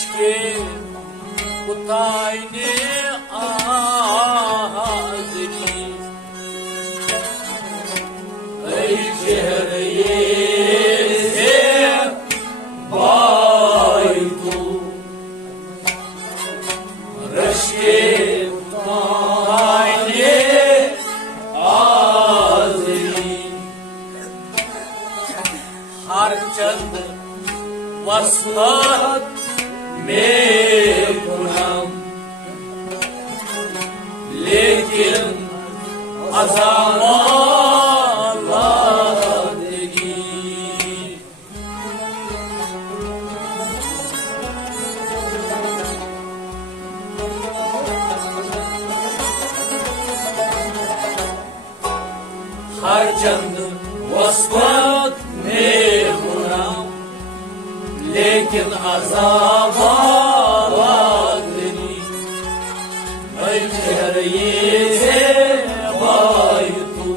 Rashke utayne azri ay chehre se baytu Rashke utayne azri har chand wasfat में गुनाम लेकिन अज़ावादगी हर चंद वस्वत में गुनाम लेकिन अज़ावादगी ऐ चेहरे से बायतू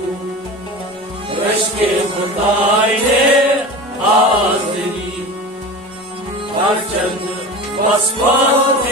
रश्के खुदाइने आज़री हर चंद वस्वत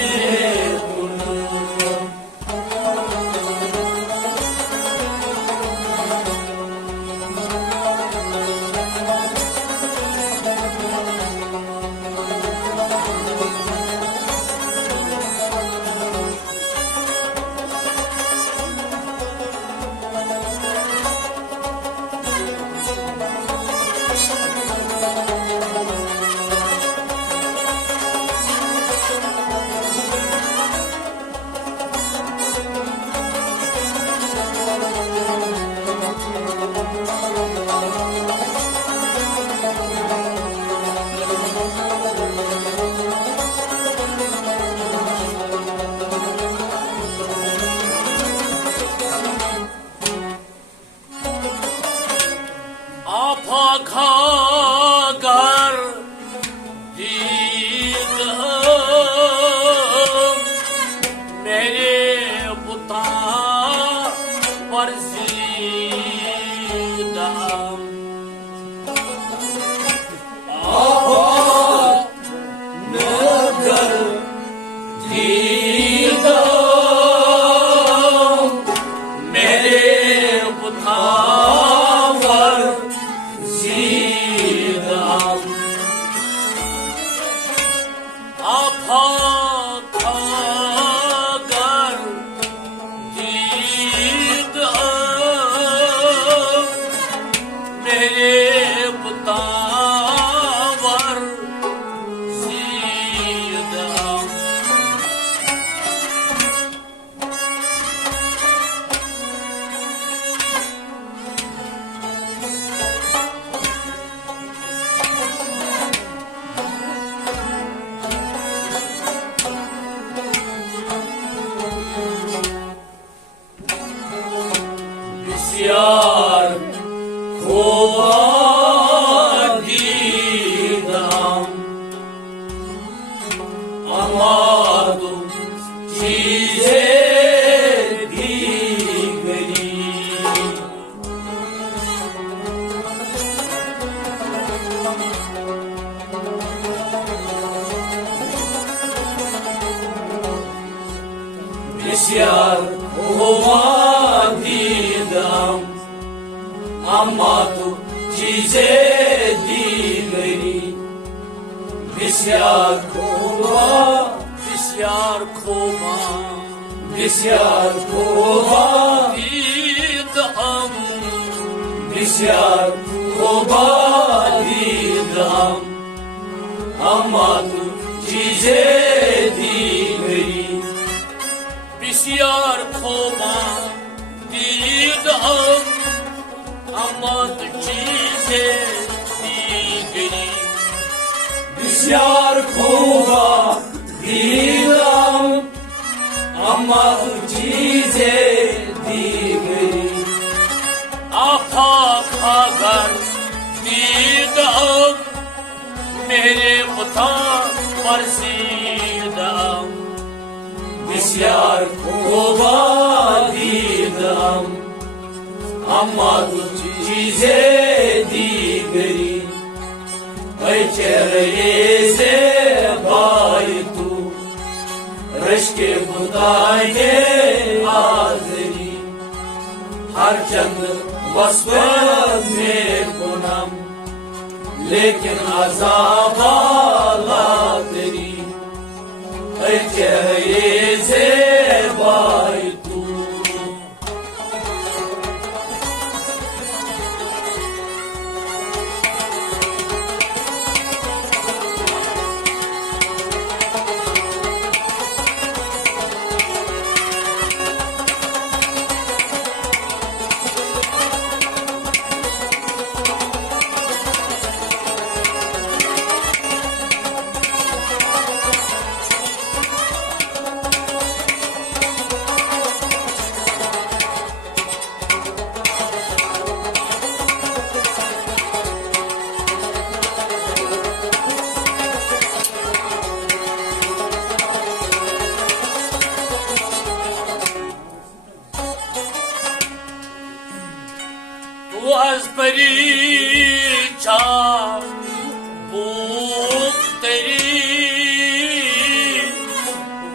खागर दीद मेरे बुता पर सीधा नगर दीद मेरे बुता खागर दीद मेरे बुतावर सीधा यार खोवा दीदाम अमादु चीज़ें दी गई यार खोवा अम्मा तो चीजें दी गई बिस्यार खोबा दीद हम बिस्यार खोबा दीद हम अम्मा तो चीजें दी गई बिस्यार खोबा दीद हम अमद चीज़ें दी गई बिस्यार खोबा दीदाम अमद चीज़ें दी गई आफा खागर दीदाम मेरे बुता पर सीदाम बिस्यार खोबा दीदाम अम्मा कुछ चीजें दी गई ऐ चेहरे से बायतू रश्के खुदाए आजरी हर चंद वस्वत में गुनम लेकिन अज़ाब आला तेरी चेहरे से बाई तू was परीक्षा भूख तेरी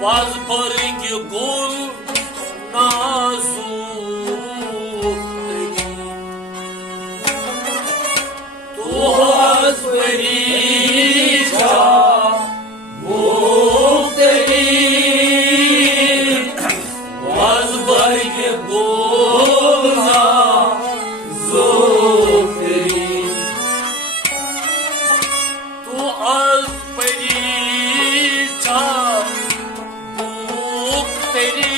was बर्ग गुल नाज़ूक तेरी तू was परीक्षा भूख तेरी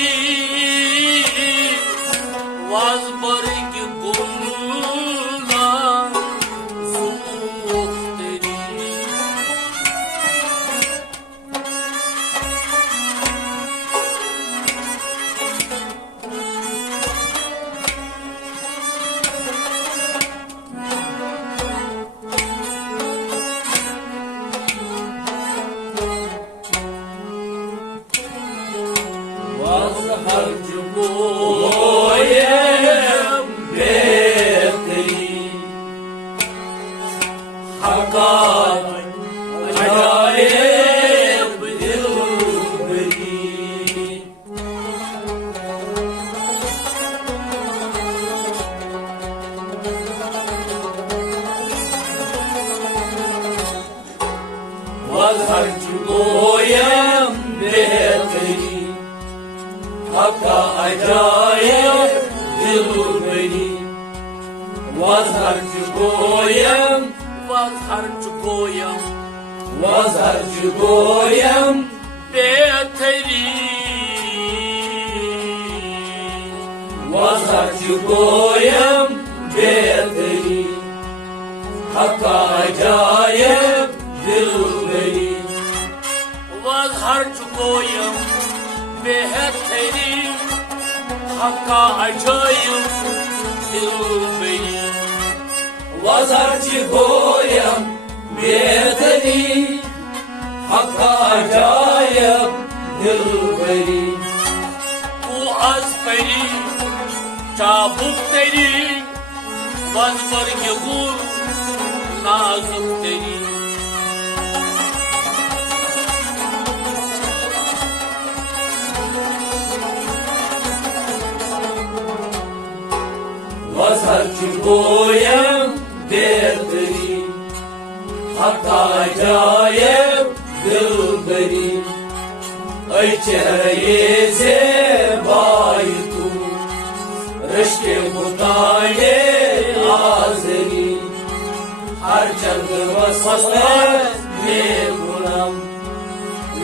was बर्ग गुल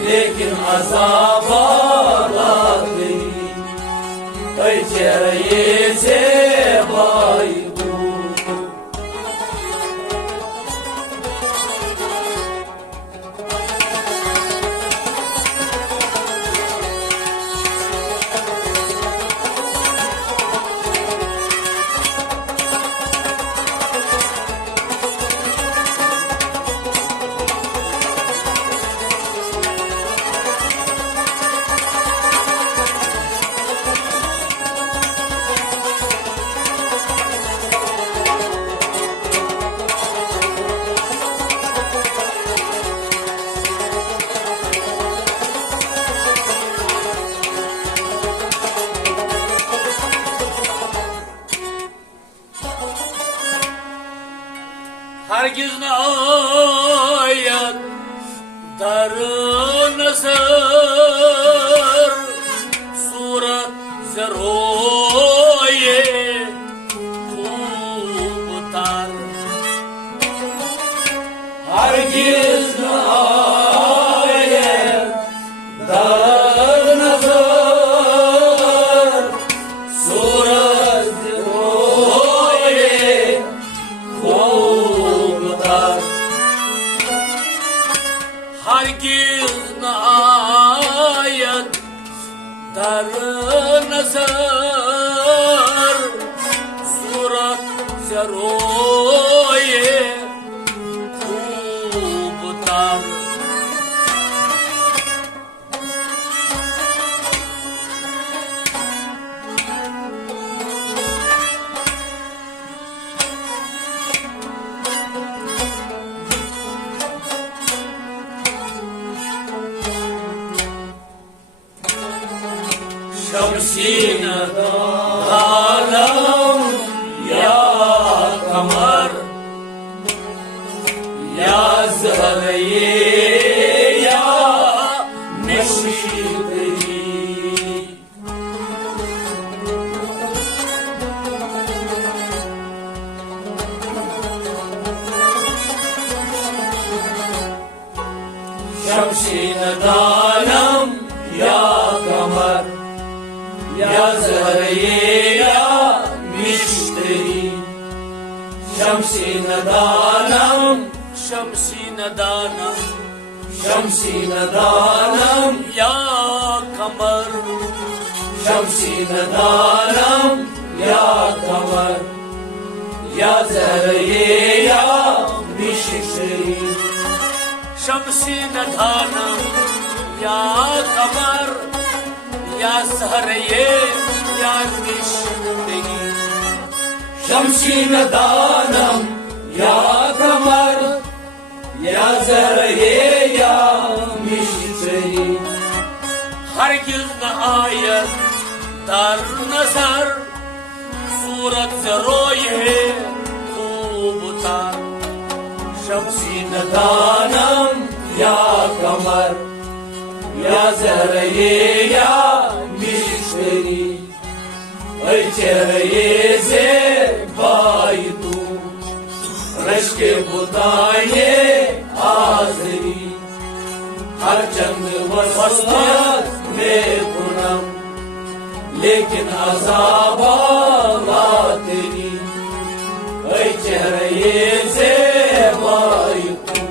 लेकिन अज़ाब आला तेरी चेहरे से बाई हरगिज न आयत दर नजर सूरत से रोए खूब तार हरगिज न आयत दर नजर सूरत से रोए खूब तार हरगिज न आयत दर नजर सूरत से रोए खूब तार शमशीन आलम या कमर या ज़हरे या नशीबी शमशीन आलम या कमर या ज़हरे या मिश्री शमशीन दानम शमशीन दानम शमशीन दानम या कमर शमशीन दानम या कमर या ज़हरे या मिश्री शमशीन दानम या कमर या सहरे या मिश्री शमशीन दानम या कमर या ज़हरे या मिश्री हरगिज़ न आयत दर नजर सूरत से रोए खूब तार शमशीन दानम या कमर या ज़हरे या मिश्री ऐ चेहरे से भाई तू रश्के बुताए आज़री हर चंद वसवत में पूनम लेकिन अज़ाबा तेरी ऐ चेहरे से भाई तू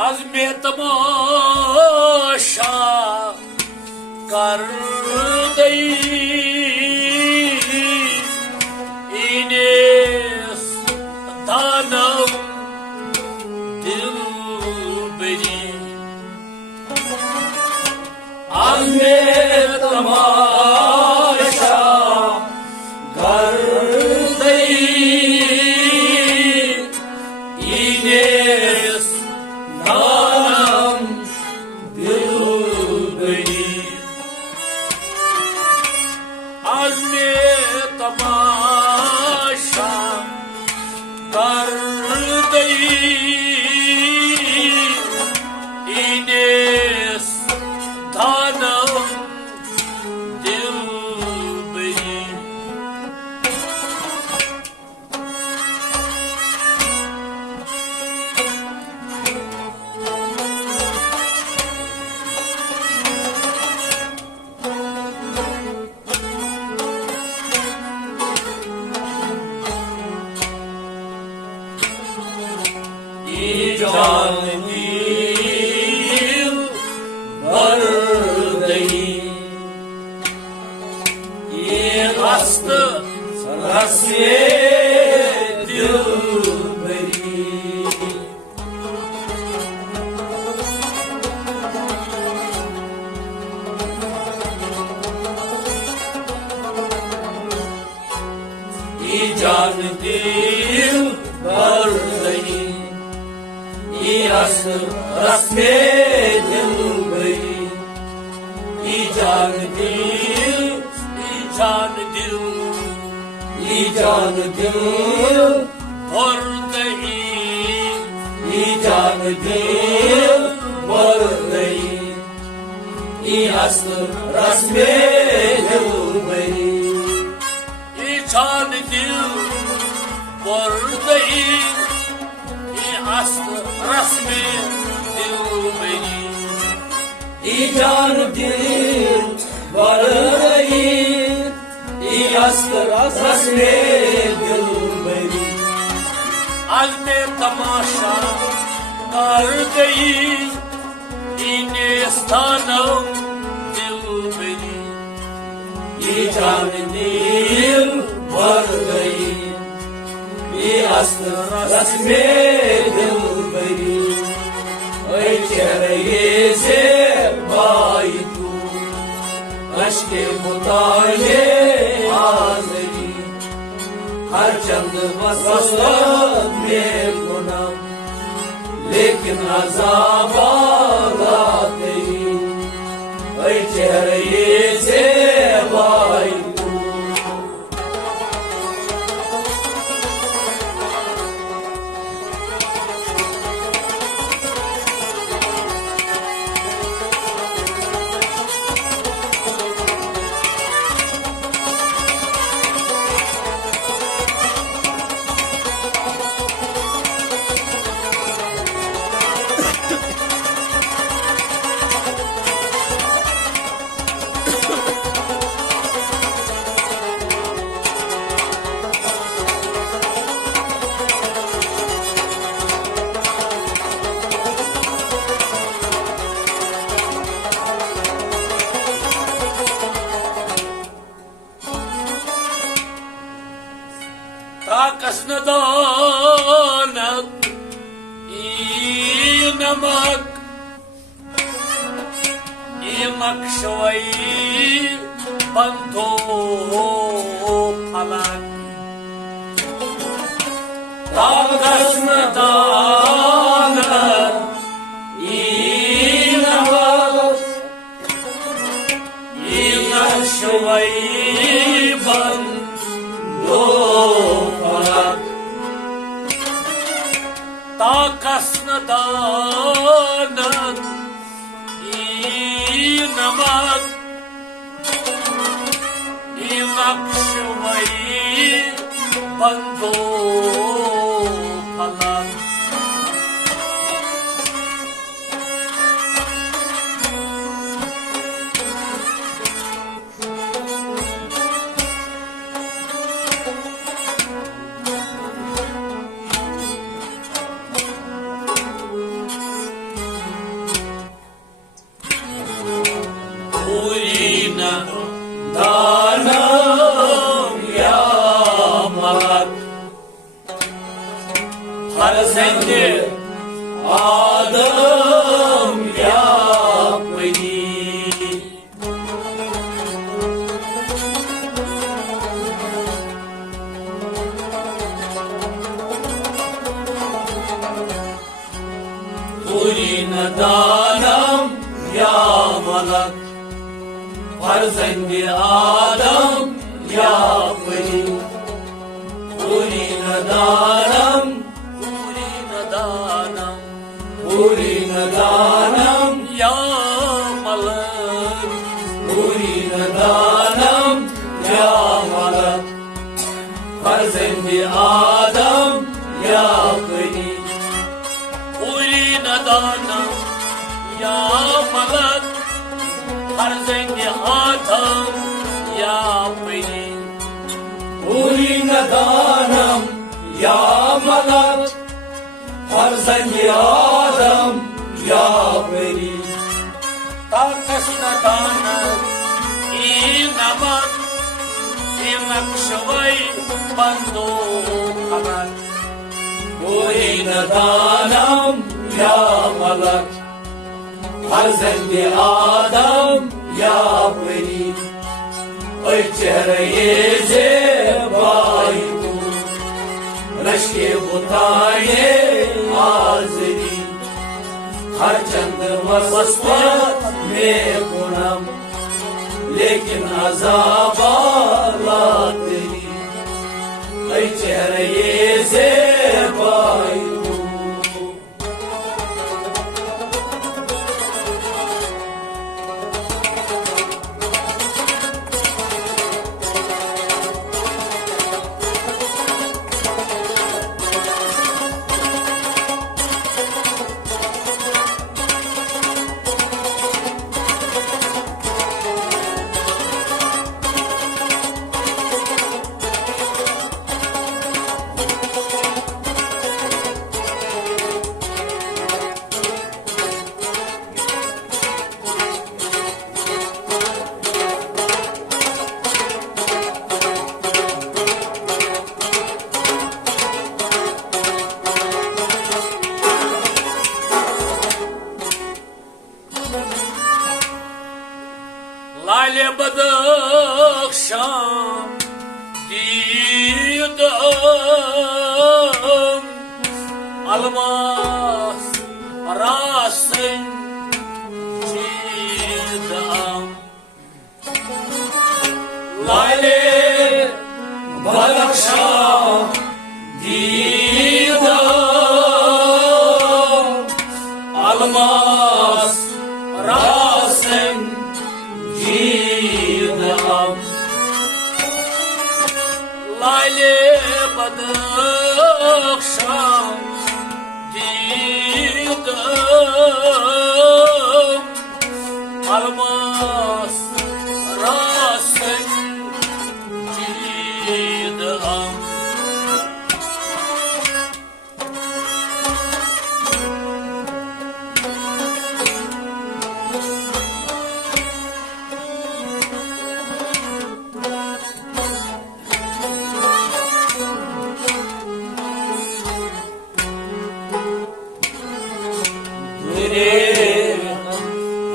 आज में तमाशा कर दई इनेस दानम दिल बरी आज में तमाशा कर दई इनेस दानम दिल बरी आज में तमाशा कर दई इनेस दानम दिल बरी जान दिल भर गई, ये हस्त रस में दिल भरी। ये जान दिल भर गई, ये हस्त रस में दिल भरी। ये जान दिल, ये जान दिल, ये जान दिल भर गई, ये जान दिल भर गई। ये हस्त रस में दिल भरी, ये जान दिल भर गई, ये हस्त रस में दिल भरी। ये जान दिल भर गई, ये हस्त रस में दिल भरी। आज मैं तमाशा कर गई, इन्हें स्थानम दिल भरी। ये जान दिल भर गई, ये हस्त रस में दिल भरी। चेहरे से भाई तू अश्के मुताये आज़री, हर चंद वसत में गुनाह, लेकिन अज़ाब आगा तेरी। चेहरे से भाई कसनदानक ई नमक ई मक्षवई बंधो फलक। कसनदानक ई नमक ई मक्षवई बंधो कसनदानक ई नमक ई मक्षवई बंधो फलक। दानम या मलक, हर संगे आदम या पनी। पूरी न दानम या मलक, फर्जंद आदम या पनी। पूरी न दानम, पूरी न दानम, पूरी न दानम या मलक। पूरी न दानम या मलक, फर्जंद आदम या पनी। पूरी न दानम या मलक, फर्जंद आदम या पनी। पूरी न दानम या मलक, फर्जंद فرزند آدم یا پری Takas na danak, inaman, inakshaway, bandukanan. Nuri nadanam ya malak, Farzendi Adam ya peri, Oy çehre-i zebai tu, Rashke butaye hazri, Har chand vasfat mein punam, Lekin azab Allah teri, Oy çehre-i zebai tu. Lale badık şam didam, Almaz rasın cidam. Lale badakşam didam, Almaz rasın cidam. Lale badık şam didam, Almaz rasın cidam.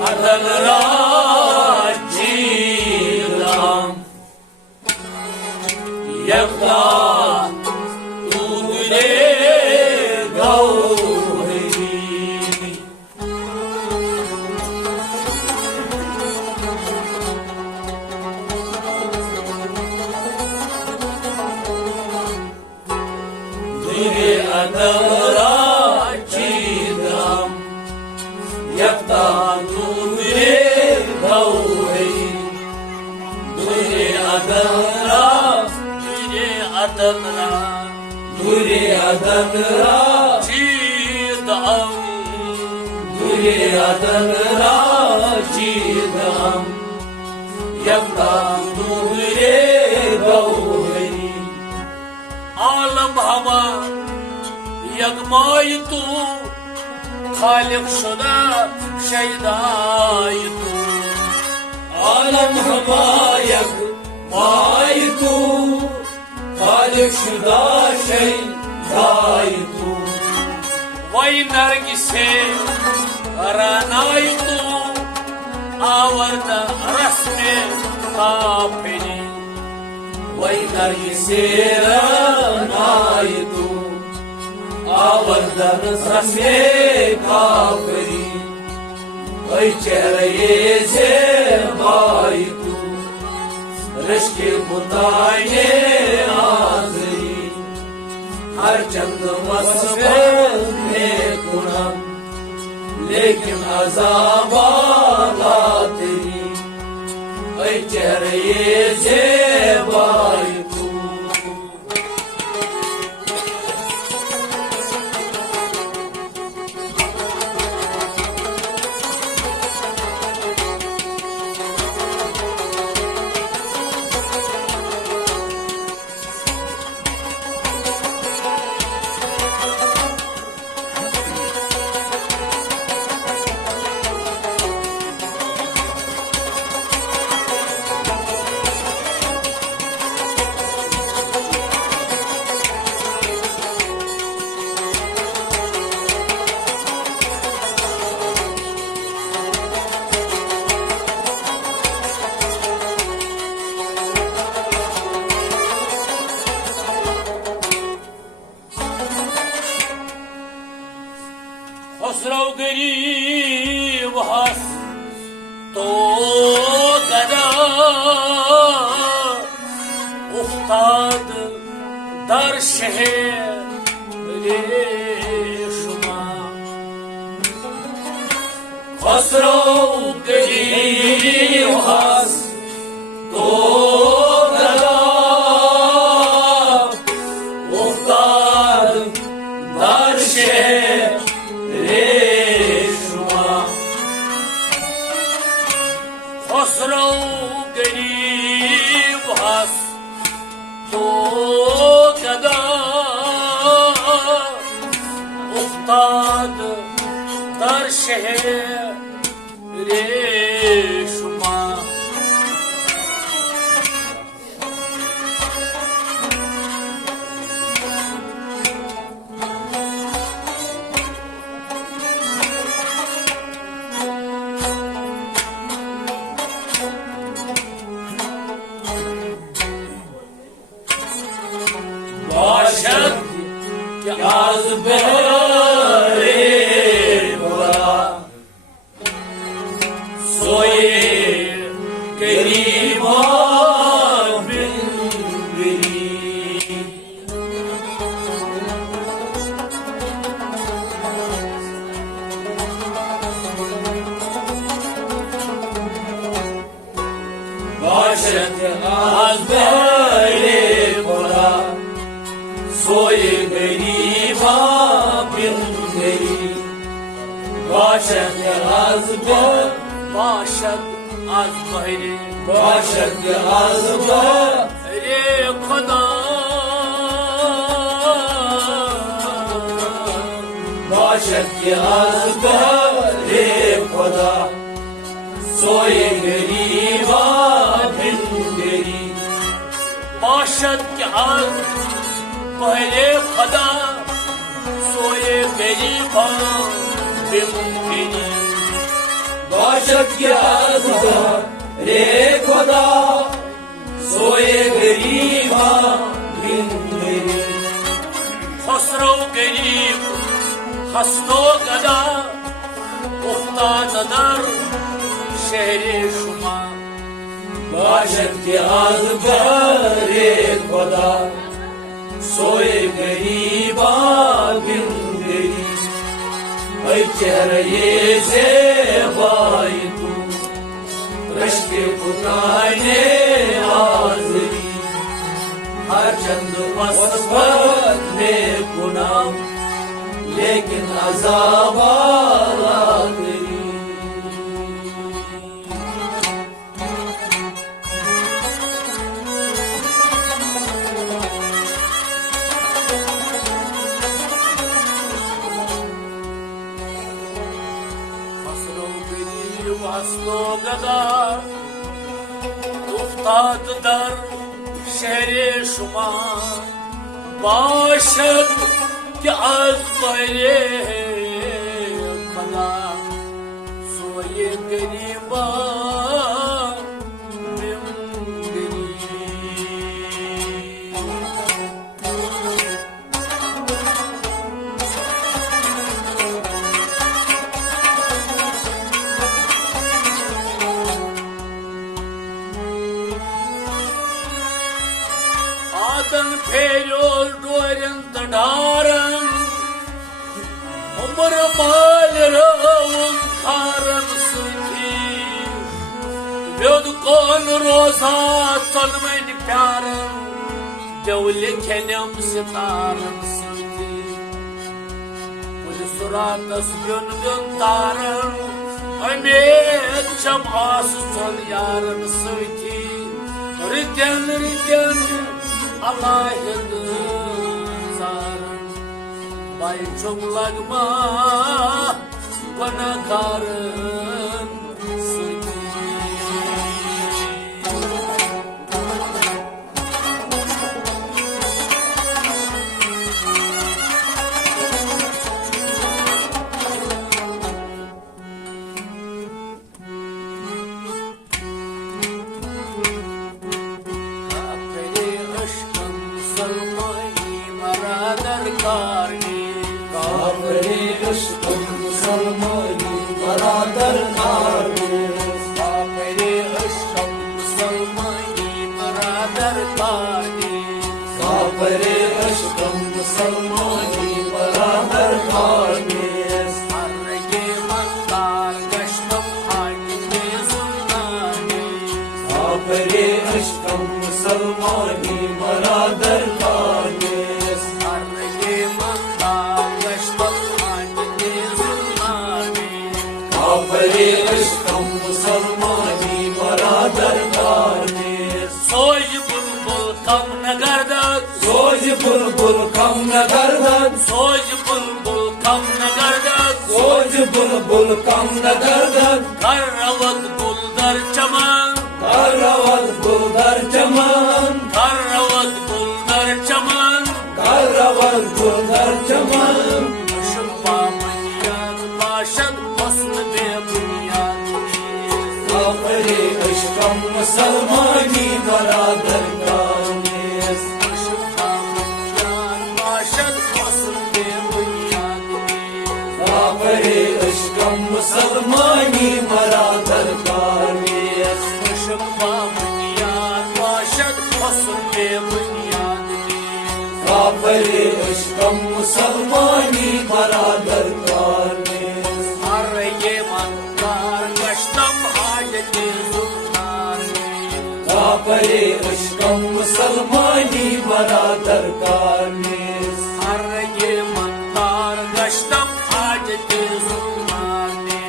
Adal Rajidam Yakta Tudre Gauri Dure Adal Rajidam Yakta Tudre Gauri Dure Adal Adana Dure Adal cidam, Dure Adal Rajidam Yakta Dure Gauri Alam hama yagmay tu, Khaliq şuda şeyday tu. Alam hamayak maitu Khalik şuda şey daitu Vay nergise ranay tu, Avarda rasme kapeni. Vay nargisera naitu Avardan rasme kafiri Vay çereye zebaitu Rışke mutayne azri Har chand vasfat mein kunam Lekin azab Allah teri Ay çehre-i zebai tu खसरो गरीब हस तो गदा उस्ताद दर शहर रेशुमा खसरो गरीब हस तो गदा उस्ताद दर शहर रेशुमा खसरो गरीब हस तो गदा उस्ताद दर शहर रेशुमा बाशद आज बहरे भरा सोए गरीबा बिंदरी बाशद आज बहरे भरा सोए गरीबा बिंदरी बाशद आज बाशद आज बहरे बाशद आज रे खुदा बाशद आज रे खुदा सोए गरीबा बिंदरी बाशद के आज पहले खुदा सोए गरीबा बिंदरी बाशद आज रे खुदा सोए गरीबा बिंदरी खसरो गरीब हस्तो गदा उस्ताद दर शहरे शुमा बाशद आज रे खुदा सोए गरीबा बिंदरी ऐ चेहरे से बाई तू रश्के पुताने आजरी हर चंद मस्बत में गुनाह लेकिन अज़ाब आखिरी हस्तो गदा उस्ताद दर शहरे शुमा बाशद के आज पहले खुदा सोए गरीबा आदन फेरो डोरन तडारन उमर माल रवं खारन सुखी व्योद कौन रोजा तलमन प्यारन देवल खेनम सितारन सुखी पुलिस रातस ब्युन ब्युन तारन अमेद चम आस चल यारन सुखी रित्यन रित्यन Allah yıldızarım Bay çok lagma Gunakarın Sıkı काफरे उश्क़ मुसलमानी Baradar कारनिस Kafiri aşkım Müslümani beraber kardeş. Kafiri aşkım musalmani beraber कारनिस Harrege mandar kaştım hakimi zulmani. Kafiri aşkım musalmani beraber कारनिस Harrege mandar kaştım hakimi zulmani. Kafiri aşkım musalmani beraber कारनिस Soy bulbul kam nagardat. Soy bulbul kam nagardan Soy bulbul kam nagardat. Soy bulbul kam nagardan Karravat buldar çaman. Karavat buldar çaman Karravat buldar çaman. Karavat buldar çaman Başım bağmayan başın basını be bunyan. Kafiri aşkım musalmani beraber कारनिस Başım bağmayan başın basını be bunyan. Kafiri aşkım musalmani beraber कारनिस Başım bağmayan başın basını be bunyan. Kafiri aşkım musalmani beraber कारनिस Araya mandar kaçtım haceti zulmani. Kafiri aşkım musalmani beraber कारनिस Araya mandar kaçtım haceti zulmani.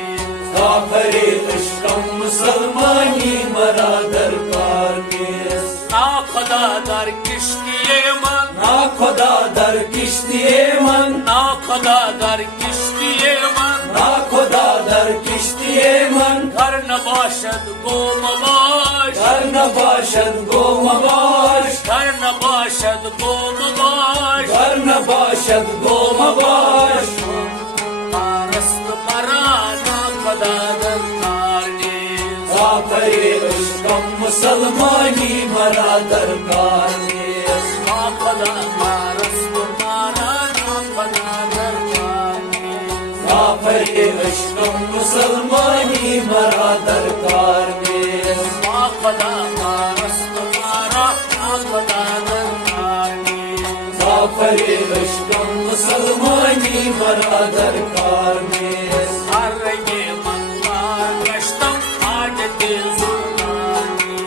Kafiri aşkım musalmani beraber कारनिस Na kadar kişniyeman, Na khoda dar kishtiyeman na kadar kişniyeman. Na khoda dar kishtiyeman Karna başad goma baş, Karna bashad goma bash karna başad goma baş. Karna bashad goma bash Arastı para na kadar karniz. Kafiri aşkım musalmani beraber कारनिस Na kadar arastı para na kadar karniz. Kafiri aşkım musalmani beraber कारनिस Na kadar arastı para na kadar karniz. Kafiri aşkım musalmani beraber कारनिस Arge mandar kaçtım haceti zulmani.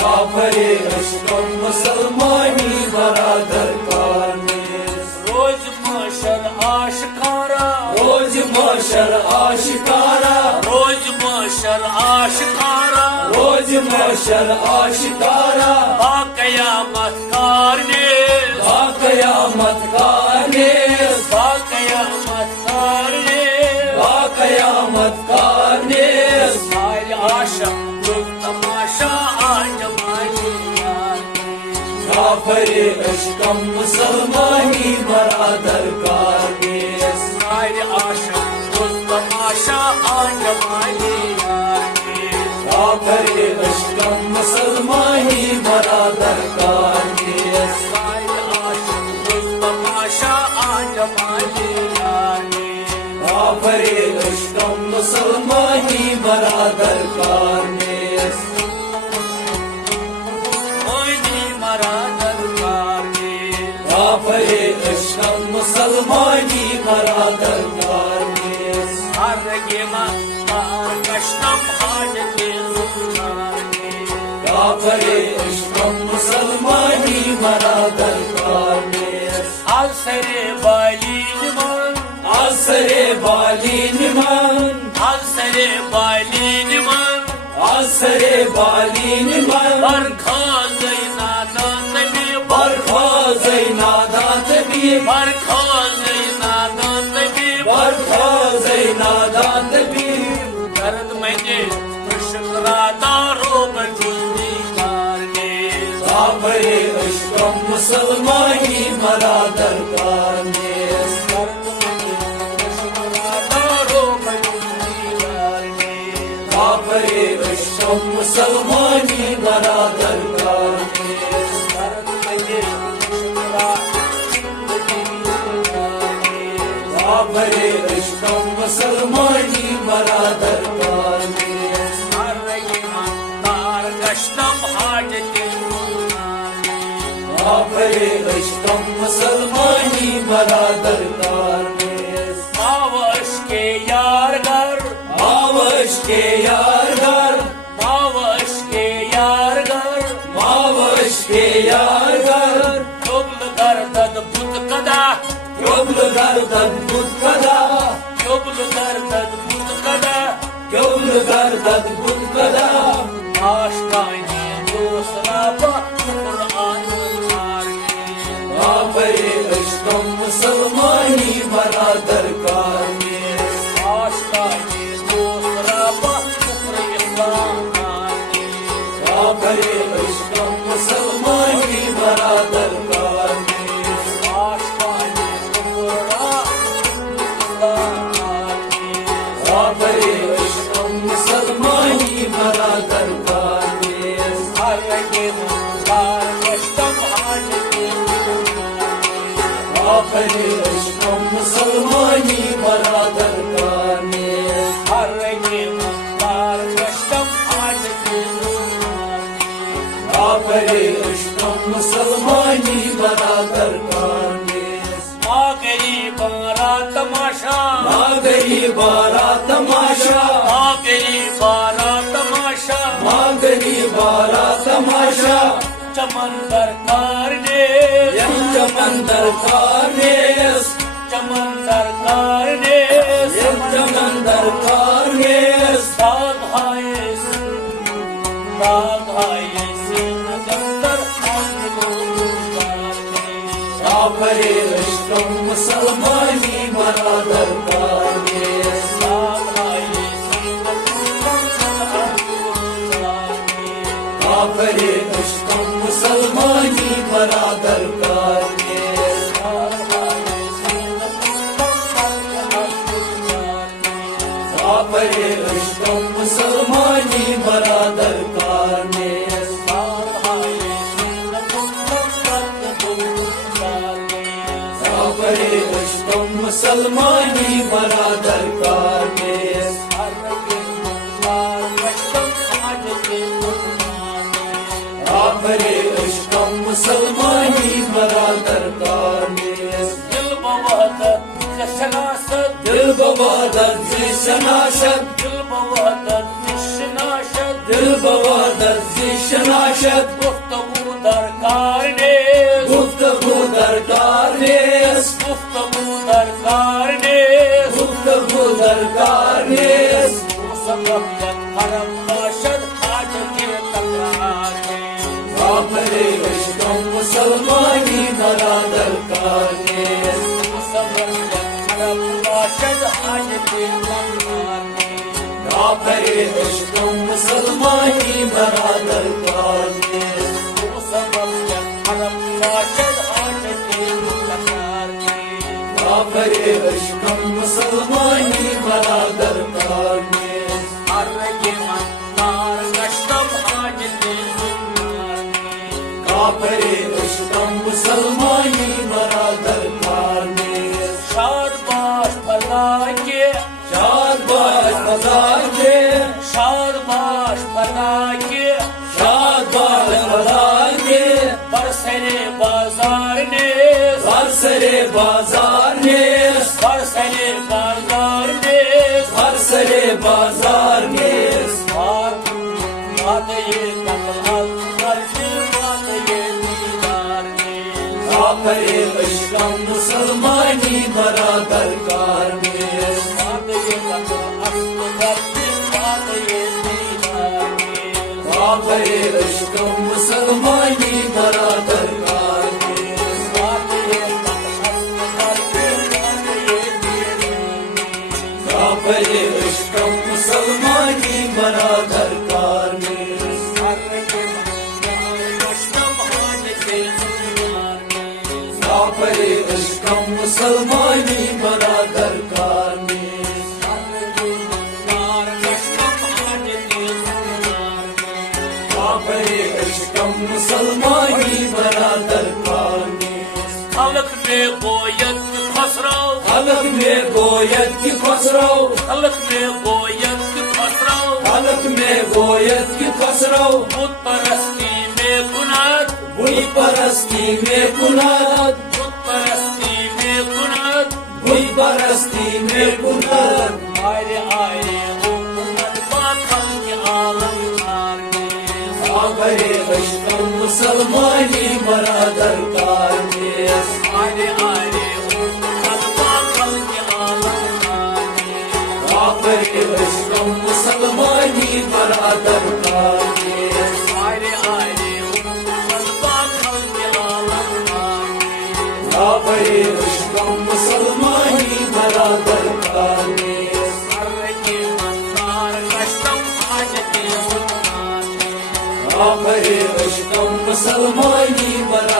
Kafiri aşkım musalmani beraber कारनिस Roz maşar aşikara, Roz mahşer aşikara roz maşar aşikara. Roz mahşer aşikara Ha kıyamet karniz, Ha kıyamet कारनिस ha kıyamet karniz. Ha kıyamet कारनिस Hayli aşık gül tamaşa acemali karniz. Kafiri aşkım musalmani beraber कारनिस Hayli aşık gül tamaşa acemali karniz. Kafiri aşkım musalmani beraber कारनिस Hayli aşık gül tamaşa acemali karniz. Kafiri aşkım musalmani beraber कारनिस Oyni maradar karniz. Kafiri aşkım musalmani beraber कारनिस Harge mandar kaçtım haceti zulmani. Kafiri aşkım musalmani beraber कारनिस Al sere bali liman, Asre baliniman al sere bali liman. Asre baliniman Barkha zeynadan nebi, Barkha zeynadat bi barkha zeynadan nebi. Barkha zeynadat bi Derd mene müşkrada rob cüzdi karniz. Kafiri aşkım musalmani beraber कारनिस Derd mene müşkrada rob cüzdi karniz. Kafiri aşkım musalmani beraber कारनिस Derd mene müşkrada Kafiri aşkım musalmani मुसलमानी बरादर कारनेस हर ईमानदार गश्तम हाजत आपरे अश्कम मुसलमानी बरादर कारनेस मावश के यार घर मावश के यार घर मावश के यार घर मावश के यार घर जुब्ल गर्दद बुत कदा क्योबल गर्दन बुत कदा जुब्ल गर्दद बुत कदा क्योबल गर्दन बुत कदा आशकानी दूसरा कुरान आपरे अश्कम मुसलमानी बरादर कारनेस आशकानी दूसरा इस्लाम आपरे अश्कम मुसलमानी बरादर कारनेस आशकानी आपरे अश्कम मुसलमानी बरादर कारनेस हर ईमानदार गश्तम हाजत आपरे अश्कम मुसलमानी बरादर कारनेस हर ईमानदार गश्तम हाजत आपरे अश्कम मुसलमानी बरादर कारनेस आ गई बारा तमाशा आ गई बारा तमाशा आ गई बारा तमाशा आ गई बारा तमाशा चमंदर कारने यम चमंदर कारनेस चमंदर कारने यम चमंदर कारनेस दाग हाय सिन दफ्तर आपरे अश्कम मुसलमानी बरादर कारनेस आपरे अश्कम मुसलमानी बरादर कारनेस आपरे अश्कम मुसलमानी बरादर कारनेस आपरे अश्कम मुसलमानी बरादर कारनेस आपरे अश्कम मुसलमानी बरादर कारनेस दिल बवहदत शनासत दिल बवादत जी शनाशत दिल बवहदत शनाशत दिल बवादत जी शनाशत गुफ्तगू दरकार ने गुफ्तगू दरकार नेस गुफ्तगू दरकार ने गुफ्तगू दरकार नेस सबक हरम बाशद आज के तकरार आपरे अश्कम मुसलमानी बरादर कारनेस सबक हरम बाशद आज के तकरार आपरे अश्कम मुसलमानी बरादर कारनेस सबक हरम बाशद आज के तकरार आपरे अश्कम मुसलमानी बरादर कारनेस हर ईमानदार गश्तम हाजत आपरे अश्कम मुसलमानी बरादर कारनेस शादबाश भला के शादबाश बता के शादबाश भला के शादबाश बता के बरसरे बाजार ने बरसरे बाजार नेस बरसरे बाजार ने बरसरे बाजार नेस बात ये कतल मर्जी बात ये दीदार ने आपरे अश्कम मुसलमानी बरादर कारनेस बात ये कतल मर्जी बात ये दीदार ने आपरे अश्कम मुसलमानी बरादर कारनेस बात ये कतल मर्जी बात ये आपरे अश्कम मुसलमानी बरादर कारनेस आपरे अश्कम मुसलमानी बरादर कारनेस आपरे अश्कम मुसलमानी बरादर कारनेस खल्क ने गोयत खसरो खल्क खलक में गोयत की खसरो, खलक में गोयत की खसरो, खलक में गोयत की खसरो, बुत परस्ती में गुनाह, बुत परस्ती में गुनाह, बुत परस्ती में गुनाह, बुत परस्ती में गुनाह। आरे आरे हुकूमत बाखल के आलम कारने, साबरे इश्क़ मुसलमानी बरादर कारनेस। आरे आरे हुकूमत बाखल के आलम कारने, साबरे इश्क़ मुसलमानी बरादर कारनेस। आरे आरे हुकूमत बाखल के आलम कारने, साबरे इश्क़ मुसलमानी बरादर कारनेस। के मंदार कष्टम आज के हुक्माने, साबरे इश्क़ मुसलमानी बरादर